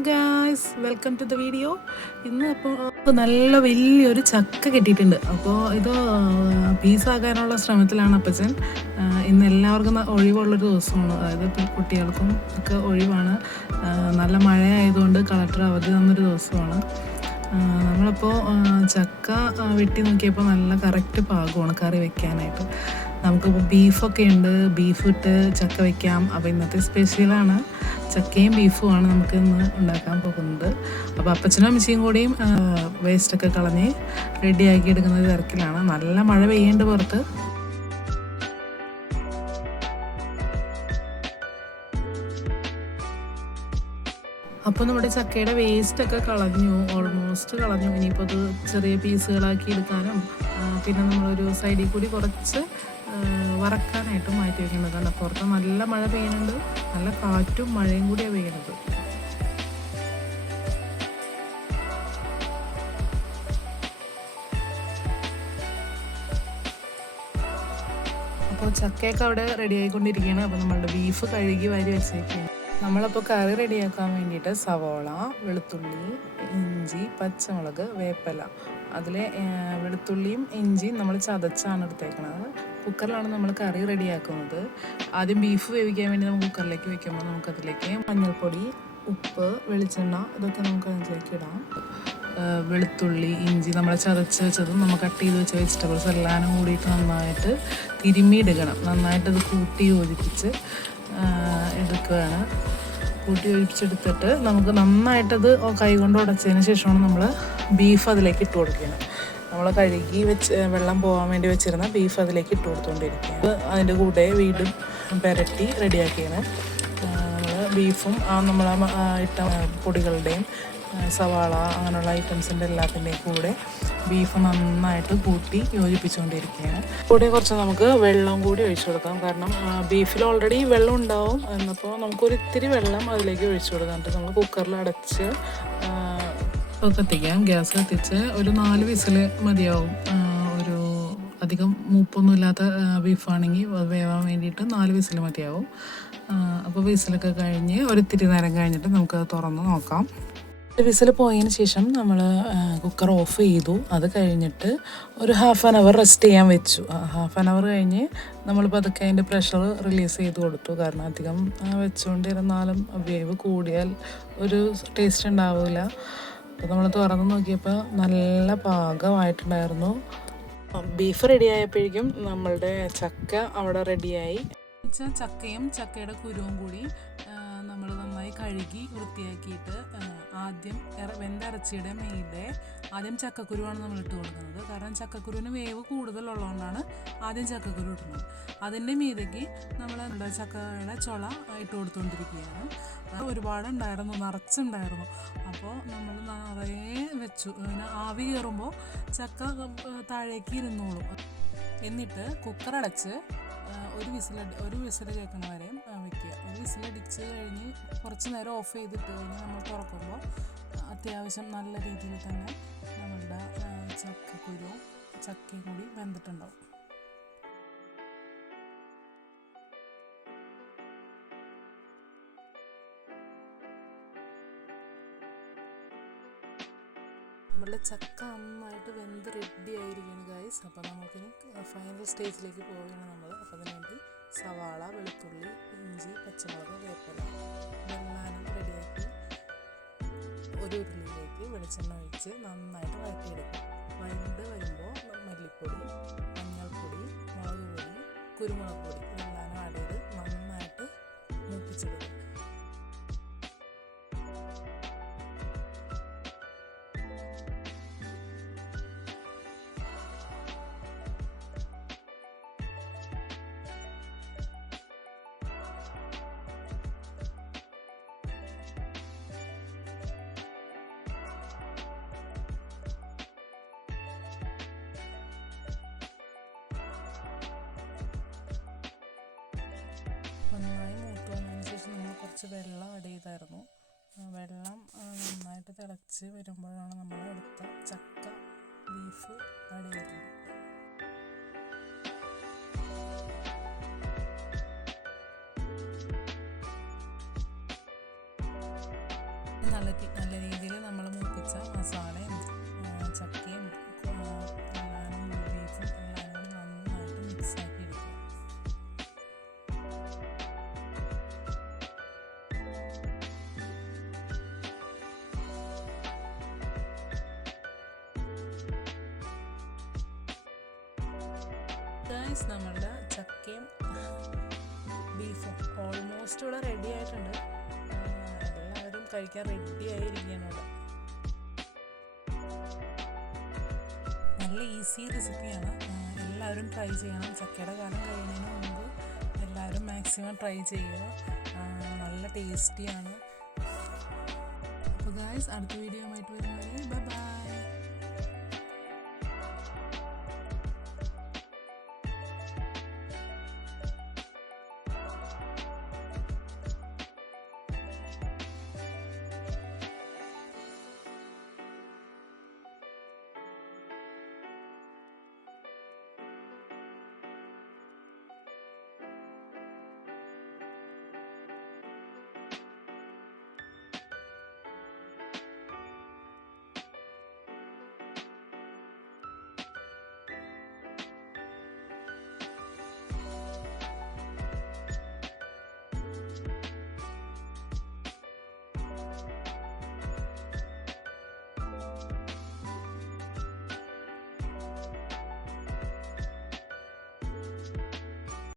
Guys welcome to the video ഇന്ന് അപ്പോൾ നല്ല വലിയൊരു ചക്ക കിട്ടിയിട്ടുണ്ട്. അപ്പോൾ ഇത് പീസാകാനുള്ള ശ്രമത്തിലാണ് അപ്പച്ചൻ. ഇന്ന് എല്ലാവർക്കും ഒഴിവുള്ളൊരു ദിവസമാണ്. അതായത് കുട്ടികൾക്കും ഒക്കെ ഒഴിവാണ്. നല്ല മഴയായതുകൊണ്ട് കളക്ടർ അവധി തന്നൊരു ദിവസമാണ്. നമ്മളിപ്പോൾ ചക്ക വെട്ടി നോക്കിയപ്പോൾ നല്ല കറക്റ്റ് പാകമാണ് കറി വെക്കാനായിട്ട്. നമുക്കിപ്പോൾ ബീഫൊക്കെ ഉണ്ട്. ബീഫ് ഇട്ട് ചക്ക വെക്കാം. അപ്പോൾ ഇന്നത്തെ സ്പെഷ്യലാണ് ചക്കയും ബീഫുമാണ് നമുക്ക് ഇന്ന് ഉണ്ടാക്കാൻ പോകുന്നത്. അപ്പോൾ അപ്പച്ചനും അമ്മച്ചിയും കൂടിയും വേസ്റ്റൊക്കെ കളഞ്ഞ് റെഡിയാക്കി എടുക്കുന്ന തിരക്കിലാണ്. നല്ല മഴ പെയ്യേണ്ട പുറത്ത്. അപ്പോൾ നമ്മുടെ ചക്കയുടെ വേസ്റ്റൊക്കെ കളഞ്ഞു ഓൾമോസ്റ്റ് കളഞ്ഞു. ഇനിയിപ്പോൾ അത് ചെറിയ പീസുകളാക്കി എടുക്കാനും പിന്നെ നമ്മളൊരു സൈഡിൽ കൂടി കുറച്ച് വറക്കാനായിട്ടും മാറ്റി വയ്ക്കുന്നത് കാരണം പുറത്ത് നല്ല മഴ പെയ്യുന്നുണ്ട്. നല്ല കാറ്റും മഴയും കൂടിയാണ് പെയ്യുന്നത്. അപ്പോൾ ചക്കയൊക്കെ അവിടെ റെഡി ആയിക്കൊണ്ടിരിക്കുകയാണ്. അപ്പോൾ നമ്മളുടെ ബീഫ് കഴുകി വാരി വെച്ചേക്കാണ് നമ്മളപ്പോൾ കറി റെഡിയാക്കാൻ വേണ്ടിയിട്ട് സവോള വെളുത്തുള്ളി ഇഞ്ചി പച്ചമുളക് വേപ്പല. അതിൽ വെളുത്തുള്ളിയും ഇഞ്ചിയും നമ്മൾ ചതച്ചാണ് എടുത്തേക്കുന്നത് കുക്കറിലാണ് നമ്മൾ കറി റെഡിയാക്കുന്നത്. ആദ്യം ബീഫ് വേവിക്കാൻ വേണ്ടി നമുക്ക് കുക്കറിലേക്ക് വെക്കുമ്പോൾ നമുക്കതിലേക്ക് മഞ്ഞൾപ്പൊടി ഉപ്പ് വെളിച്ചെണ്ണ ഇതൊക്കെ നമുക്ക് അതിലേക്ക് ഇടാം. വെളുത്തുള്ളി ഇഞ്ചി നമ്മൾ ചതച്ച് വെച്ചതും നമ്മൾ കട്ട് ചെയ്ത് വെച്ച വെജിറ്റബിൾസ് എല്ലാം കൂടിയിട്ട് നന്നായിട്ട് തിരുമ്മി എടുക്കണം നന്നായിട്ട് അത് കൂട്ടി യോജിപ്പിച്ച് എടുക്കുകയാണ്. കൂട്ടി ഒഴിച്ചെടുത്തിട്ട് നമുക്ക് നന്നായിട്ടത് കൈകൊണ്ട് ഉടച്ചതിന് ശേഷമാണ് നമ്മൾ ബീഫ് അതിലേക്ക് ഇട്ട് കൊടുക്കുന്നത്. നമ്മൾ കഴുകി വെച്ച് വെള്ളം പോകാൻ വേണ്ടി വെച്ചിരുന്ന ബീഫ് അതിലേക്ക് ഇട്ട് കൊടുത്തുകൊണ്ടിരിക്കുകയാണ് അതിന്റെ കൂടെ വീടും പെരട്ടി റെഡിയാക്കിയാണ്. നമ്മൾ ബീഫും ആ നമ്മൾ ഇട്ട പൊടികളുടെയും സവാള അങ്ങനെയുള്ള ഐറ്റംസിന്റെ എല്ലാത്തിന്റെയും കൂടെ ബീഫ് നന്നായിട്ട് കൂട്ടി യോജിപ്പിച്ചുകൊണ്ടിരിക്കുകയാണ്. കൂടെ കുറച്ച് നമുക്ക് വെള്ളം കൂടി ഒഴിച്ചു കൊടുക്കാം. കാരണം ബീഫിൽ ഓൾറെഡി വെള്ളം ഉണ്ടാവും. എന്നപ്പോൾ നമുക്കൊരു ഇത്തിരി വെള്ളം അതിലേക്ക് ഒഴിച്ചു കൊടുക്കാം. എന്നിട്ട് നമ്മൾ കുക്കറിൽ അടച്ച് കത്തിക്കാം ഗ്യാസ് കത്തിച്ച് ഒരു നാല് വിസിൽ മതിയാവും. ഒരു അധികം മൂപ്പൊന്നും ഇല്ലാത്ത ബീഫാണെങ്കിൽ വേവാൻ വേണ്ടിയിട്ട് നാല് വിസിൽ മതിയാവും. അപ്പോൾ വിസിലൊക്കെ കഴിഞ്ഞ് ഒരിത്തിരി നേരം കഴിഞ്ഞിട്ട് നമുക്ക് തുറന്ന് നോക്കാം. വിസിൽ പോയതിന് ശേഷം നമ്മൾ കുക്കർ ഓഫ് ചെയ്തു. അത് കഴിഞ്ഞിട്ട് ഒരു ഹാഫ് ആൻ അവർ റെസ്റ്റ് ചെയ്യാൻ വെച്ചു. ഹാഫ് ആൻ അവർ കഴിഞ്ഞ് നമ്മൾ പതുക്കെ അതിന്റെ പ്രഷർ റിലീസ് ചെയ്ത് കൊടുത്തു. കാരണം അധികം വെച്ചുകൊണ്ടിരുന്നാലും വേവ് കൂടിയാൽ ഒരു ടേസ്റ്റ് ഉണ്ടാവില്ല അപ്പോൾ നമ്മൾ തുറന്ന് നോക്കിയപ്പോൾ നല്ല പാകമായിട്ടുണ്ടായിരുന്നു. ബീഫ് റെഡിയായപ്പോഴേക്കും നമ്മളുടെ ചക്ക അവിടെ റെഡിയായി ചക്കയും ചക്കയുടെ കുരുവും കൂടി കഴുകി വൃത്തിയാക്കിയിട്ട് ആദ്യം ഇറ- വെന്ത ഇറച്ചിയുടെ ആദ്യം ചക്കക്കുരുവാണ് നമ്മൾ ഇട്ട് കൊടുക്കുന്നത്. കാരണം ചക്കക്കുരുവിന് വേവ് കൂടുതലുള്ളതുകൊണ്ടാണ് ആദ്യം ചക്കക്കുരു ഇടുന്നത്. അതിന്റെ മീതയ്ക്ക് നമ്മൾ എന്താ ചക്കയുടെ ചുള ഇട്ട് കൊടുത്തുകൊണ്ടിരിക്കുകയാണ്. ഒരുപാട് ഉണ്ടായിരുന്നു നിറച്ചുണ്ടായിരുന്നു. അപ്പോൾ നമ്മൾ നിറയെ വെച്ചു. പിന്നെ ആവി കയറുമ്പോൾ ചക്ക താഴേക്ക് ഇരുന്നോളും. എന്നിട്ട് കുക്കർ അടച്ച് ഒരു വിസിൽ ഒരു വിസിൽ കേൾക്കണ അടിച്ച് കഴിഞ്ഞ് കുറച്ച് നേരം ഓഫ് ചെയ്തിട്ട് കഴിഞ്ഞ് നമ്മൾ തുറക്കുമ്പോൾ അത്യാവശ്യം നല്ല രീതിയിൽ തന്നെ നമ്മളുടെ ചക്ക കുരുവും ചക്കയും കൂടി വെന്തിട്ടുണ്ടാവും. നമ്മളുടെ ചക്ക നന്നായിട്ട് വെന്ത് റെഡി ആയിരിക്കുകയാണ് ഗായ്സ് അപ്പോൾ നമുക്കിനി ഫൈനൽ സ്റ്റേജിലേക്ക് പോവുകയാണ് നമ്മൾ. അപ്പോൾ അതിന് വേണ്ടി സവാള വെളുത്തുള്ളി ഇഞ്ചി പച്ചമുളക് വേപ്പില വെള്ളാനം റെഡിയാക്കി ഒരു ഉരുളിയിലേക്ക് വെളിച്ചെണ്ണ ഒഴിച്ച് നന്നായിട്ട് വഴറ്റിയെടുക്കും. വഴണ്ട് വരുമ്പോൾ മല്ലിപ്പൊടി മഞ്ഞൾപ്പൊടി മുളക് പൊടി കുരുമുളക് പൊടി ഇതെല്ലാം ആഡ് ചെയ്ത് കുറച്ച് വെള്ളം ആഡ് ചെയ്തായിരുന്നു. വെള്ളം നന്നായിട്ട് തിളച്ച് വരുമ്പോഴാണ് നമ്മൾ എടുത്ത ചക്ക ബീഫ് ആഡ് ചെയ്തത്. നല്ല നല്ല രീതിയിൽ നമ്മൾ മൂപ്പിച്ച മസാലയും ചക്കയും ഗൈസ് നമ്മളുടെ ചക്കയും ബീഫും ഓൾമോസ്റ്റ് ഇവിടെ റെഡി ആയിട്ടുണ്ട്. എല്ലാവരും കഴിക്കാൻ റെഡി ആയിരിക്കുകയാണ് ഇവിടെ. നല്ല ഈസി റെസിപ്പിയാണ് എല്ലാവരും ട്രൈ ചെയ്യണം. ചക്കയുടെ കാലം കഴിയുന്നതിന് മുമ്പ് എല്ലാവരും മാക്സിമം ട്രൈ ചെയ്യുക. നല്ല ടേസ്റ്റിയാണ് അപ്പോൾ ഗായ്സ് അടുത്ത വീഡിയോ ആയിട്ട് വരുന്നവരെ ബൈ ബൈ